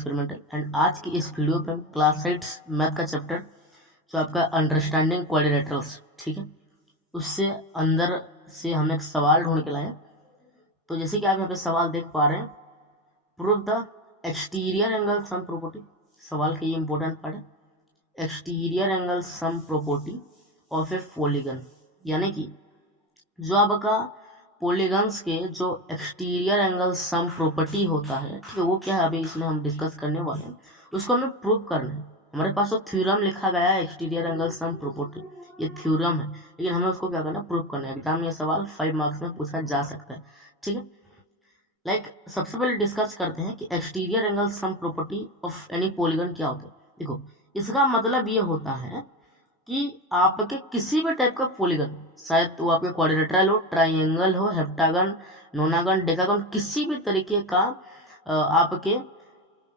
Experimental. And आज की इस वीडियो पे हम क्लास 8 मैथ का चैप्टर जो आपका अंडरस्टैंडिंग क्वाड्रिलेटरल्स, ठीक है, उससे अंदर से हम एक सवाल ढूंढ के लाए। तो जैसे कि आप यहाँ पे सवाल देख पा रहे हैं, prove the exterior angle sum property. सवाल का ये इंपॉर्टेंट पार्ट है, exterior angle sum property of a polygon, यानी कि जो आपका पॉलीगन्स के जो एक्सटीरियर एंगल सम प्रॉपर्टी होता है, ठीक है, वो क्या है अभी इसमें हम डिस्कस करने वाले हैं। उसको हमें प्रूव करना है। हमारे पास तो थ्योरम लिखा गया है एक्सटीरियर एंगल सम प्रॉपर्टी, ये थ्योरम है, लेकिन हमें उसको क्या करना है, प्रूव करना है। एग्जाम में ये सवाल 5 मार्क्स में पूछा जा सकता है, ठीक है। सबसे पहले डिस्कस करते हैं कि exterior angle sum property of any polygon क्या होता है। देखो, इसका मतलब ये होता है कि आपके किसी भी टाइप का पॉलीगन, शायद वो आपके क्वाड्रिलेटरल हो, ट्राइंगल हो, हेप्टागन, नोनागन, डेकागन, किसी भी तरीके का आपके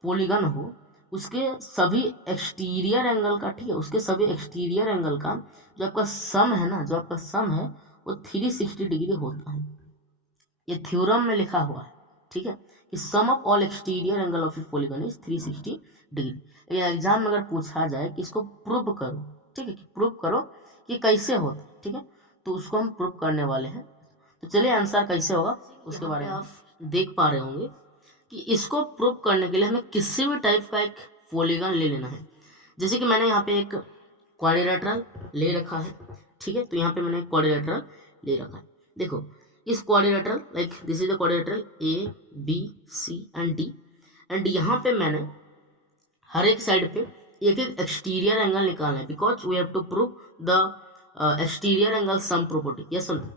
पॉलीगन हो, उसके सभी एक्सटीरियर एंगल का, ठीक है, उसके सभी एक्सटीरियर एंगल का जो आपका सम है ना, जो आपका सम है वो 360 डिग्री होता है। ये थ्योरम में लिखा हुआ है, ठीक है, कि sum of all exterior angle of a polygon is 360 degree. लेकिन एग्जाम में अगर पूछा जाए कि इसको प्रूव करो, ठीक है, कि प्रूव करो कि कैसे होता है, ठीक है, तो उसको हम प्रूव करने वाले हैं। तो चलिए आंसर कैसे होगा उसके बारे में आप देख पा रहे होंगे कि इसको प्रूव करने के लिए हमें किसी भी टाइप का एक पॉलीगन ले लेना है। जैसे कि मैंने यहाँ पे एक क्वाड्रिलेटरल ले रखा है, ठीक है, तो यहाँ पे मैंने एक क्वाड्रिलेटरल ले रखा है। देखो, इस quadrilateral, like this is the quadrilateral A B C and D, and यहाँ पे मैंने हर एक साइड पे एक एक एक्सटीरियर एंगल निकालना है, because we have to prove the exterior angle sum property. Yes सुनो,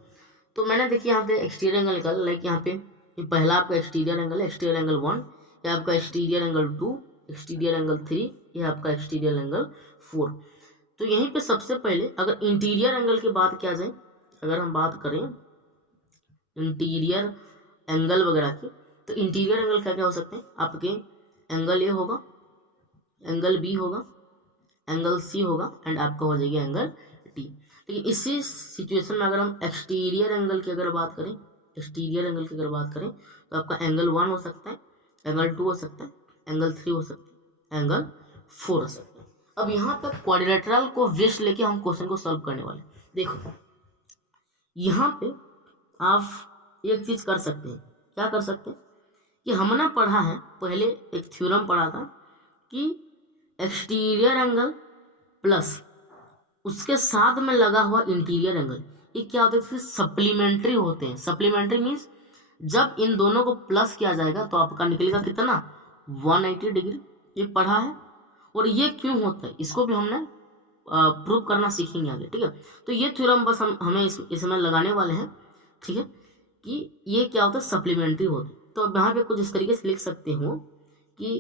तो मैंने देखिए यहाँ पे एक्सटीरियर एंगल निकाला। लाइक यहाँ पे ये पहला आपका एक्सटीरियर एंगल है, एक्सटीरियर एंगल 1, ये आपका एक्सटीरियर एंगल 2, एक्सटीरियर एंगल 3, ये आपका एक्सटीरियर एंगल 4। तो यहीं पे सबसे पहले अगर इंटीरियर एंगल की बात किया जाए, अगर हम बात करें इंटीरियर एंगल वगैरह की, तो इंटीरियर एंगल क्या क्या हो सकते हैं आपके, एंगल ए होगा, एंगल बी होगा, एंगल सी होगा, एंड आपका हो जाएगा एंगल डी। लेकिन इसी सिचुएशन में अगर हम एक्सटीरियर एंगल की अगर बात करें, एक्सटीरियर एंगल की अगर बात करें, तो आपका एंगल 1 हो सकता है, एंगल 2 हो सकता है, एंगल 3 हो सकता है, एंगल 4 हो सकता है। अब यहाँ पर क्वाड्रिलेटरल को बेस लेके हम क्वेश्चन को सॉल्व करने वाले। देखो, यहाँ पे आप एक चीज कर सकते हैं, क्या कर सकते हैं कि हमने पढ़ा है पहले, एक थ्योरम पढ़ा था कि एक्सटीरियर एंगल प्लस उसके साथ में लगा हुआ इंटीरियर एंगल, ये क्या होते हैं, सप्लीमेंट्री होते हैं। सप्लीमेंट्री मीन्स जब इन दोनों को प्लस किया जाएगा तो आपका निकलेगा कितना, 180 डिग्री। ये पढ़ा है, और ये क्यों होता है इसको भी हमने प्रूव करना सीखेंगे आगे, ठीक है। तो ये थ्योरम बस हमें इसमें लगाने वाले हैं, ठीक है, कि ये क्या होता है, सप्लीमेंट्री होता है। तो अब यहाँ पे कुछ इस तरीके से लिख सकते हो कि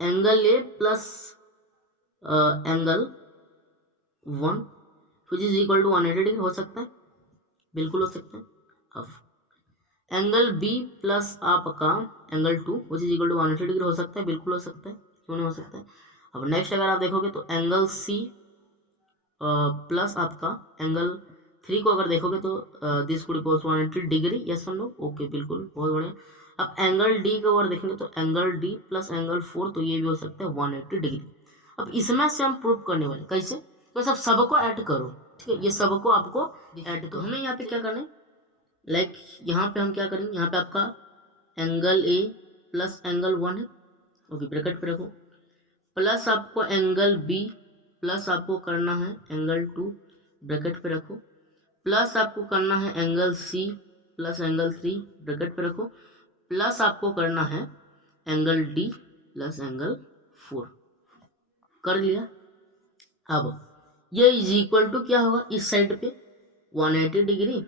angle A plus angle 1 which is equal to 180 degree हो सकता है, बिल्कुल हो सकता है। अब एंगल बी प्लस आपका angle 2 which is equal to 180 degree हो सकता है, बिल्कुल हो सकता है, क्यों नहीं हो सकता है। अब नेक्स्ट अगर आप देखोगे तो एंगल सी प्लस आपका एंगल 3 को अगर देखोगे तो this could equal to 180 degree, yes और नो, ओके, बिल्कुल, बहुत बढ़िया। अब एंगल डी को अगर देखेंगे तो एंगल डी प्लस एंगल 4, तो ये भी हो सकता है 180 डिग्री। अब इसमें से हम प्रूव करने वाले कैसे, तो सबको ऐड करो, ठीक है, ये सबको आपको ऐड करो। हमें यहाँ पे क्या करना है, लाइक यहाँ पे हम क्या करेंगे, यहाँ पे आपका एंगल ए प्लस एंगल 1 है, ओके, ब्रैकेट पे रखो, प्लस आपको एंगल बी प्लस आपको करना है एंगल 2, ब्रैकेट पे रखो, प्लस आपको करना है angle C plus angle 3, bracket पे रखो, प्लस आपको करना है एंगल डी प्लस एंगल 4। कर लिया। अब ये इज इक्वल टू क्या होगा, इस साइड पे 180 degree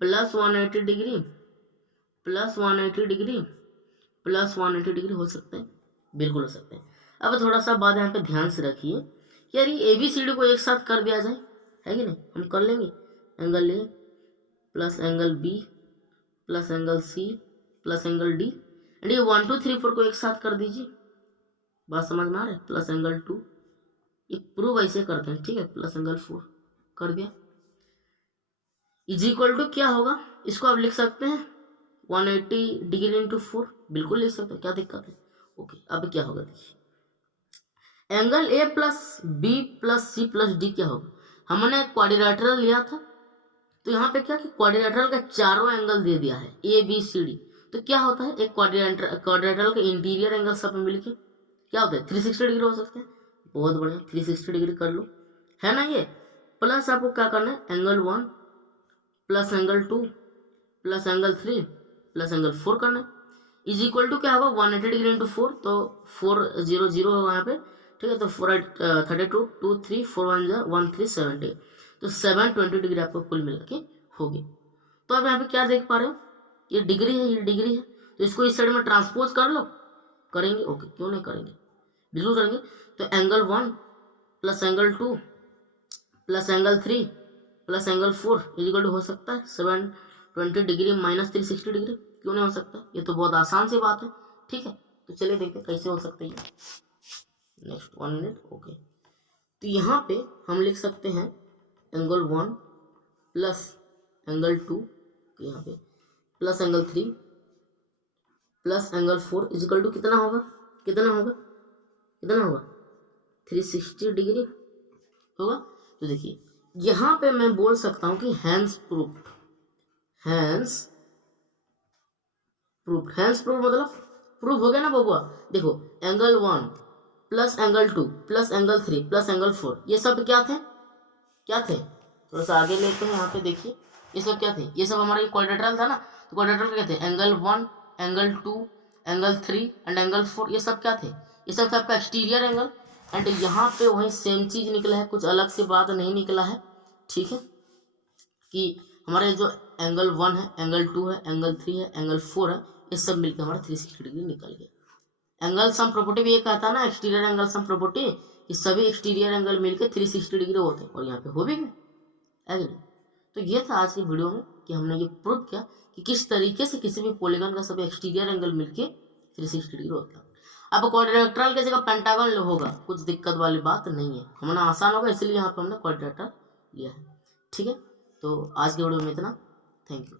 plus 180 degree plus 180 degree plus 180 degree हो सकता है, बिल्कुल हो सकता है। अब थोड़ा सा बात यहाँ पे ध्यान से रखिए, यार ये ABCD को एक साथ कर दिया जाए, है कि नहीं, हम कर लेंगे। Angle A plus angle B plus angle C plus angle D, and ये 1 2 3 4 को एक साथ कर दीजिए, बात समझ में आ रहा है, प्लस एंगल 2, ये प्रूव ऐसे करते हैं, ठीक है, प्लस एंगल 4 कर दिया, इज इक्वल टू क्या होगा, इसको आप लिख सकते हैं 180 डिग्री इंटू 4, बिल्कुल लिख सकते हैं, क्या दिक्कत है। ओके, अब क्या होगा देखिए, angle A plus B plus C plus D क्या होगा, हमने क्वाड्रिलेटरल लिया था, तो यहाँ पे क्या कि क्वाड्रिलेटरल का चारों एंगल दे दिया है ए बी सी डी, तो क्या होता है एक क्वाड्रिलेटरल का इंटीरियर एंगल सब मिलके क्या होता है 360 डिग्री हो सकते हैं। बहुत बढ़िया, 360 डिग्री कर लो, है ना ये। प्लस आपको क्या करना है, angle 1 plus angle 2 plus angle 3 plus angle 4 करना है, इज इक्वल टू क्या होगा 180 डिग्री इंटू 4, तो 400 होगा यहाँ पे, ठीक है। तो 432 2 3 4 1 1370, तो 720 डिग्री आपको कुल मिला के होगी। तो अब यहाँ पे क्या देख पा रहे हो, ये डिग्री है, ये डिग्री है, तो इसको इस साइड में ट्रांसपोज कर लो, करेंगे, ओके, क्यों नहीं करेंगे, बिल्कुल करेंगे। तो angle 1 plus angle 2 plus angle 3 plus angle 4 is equal to हो सकता है 720 डिग्री माइनस 360 डिग्री, क्यों नहीं हो सकता, ये तो बहुत आसान सी बात है, ठीक है। तो चलिए देखते हैं कैसे हो सकता है, नेक्स्ट 1 मिनट, ओके। तो यहाँ पे हम लिख सकते हैं एंगल 1 प्लस एंगल 2, यहाँ पे plus angle 3 plus angle 4 is equal to कितना होगा, कितना होगा, कितना होगा 360 डिग्री होगा। तो देखिए यहाँ पे मैं बोल सकता हूँ कि hence proof, hence proof, hence proof मतलब प्रूफ हो गया ना बबुआ। देखो angle 1 plus angle 2 plus angle 3 plus angle 4 ये सब क्या थे, क्या थे, थोड़ा सा आगे लेते हैं, यहाँ पे देखिए ये सब क्या थे, ये सब हमारा क्वाड्रिलेटरल था ना, तो क्वाड्रिलेटरल क्या थे, angle 1 angle 2 angle 3 and angle 4, ये सब क्या थे, ये सब था आपका एक्सटीरियर एंगल। एंड यहाँ पे वही सेम चीज निकला है, कुछ अलग से बात नहीं निकला है, ठीक है, कि हमारे जो एंगल 1 है, एंगल 2 है, एंगल 3 है, एंगल 4 है, ये सब मिलकर हमारा 360 डिग्री निकल गया। एंगल सम प्रॉपर्टी भी ये कहता है ना, एक्सटीरियर एंगल सम प्रॉपर्टी, कि सभी एक्सटीरियर एंगल मिलकर 360 डिग्री होते हैं, और यहाँ पे हो भी गए। तो ये था आज की वीडियो में कि हमने ये प्रूव किया कि किस तरीके से किसी भी पॉलीगन का सभी एक्सटीरियर एंगल मिलके 360 डिग्री होता है। अब क्वाड्रिलेटरल की जगह पेंटागन होगा, कुछ दिक्कत वाली बात नहीं है, हमारा आसान होगा, इसलिए यहाँ पे हमने क्वाड्रिलेटरल लिया है, ठीक है। तो आज की वीडियो में इतना, थैंक यू।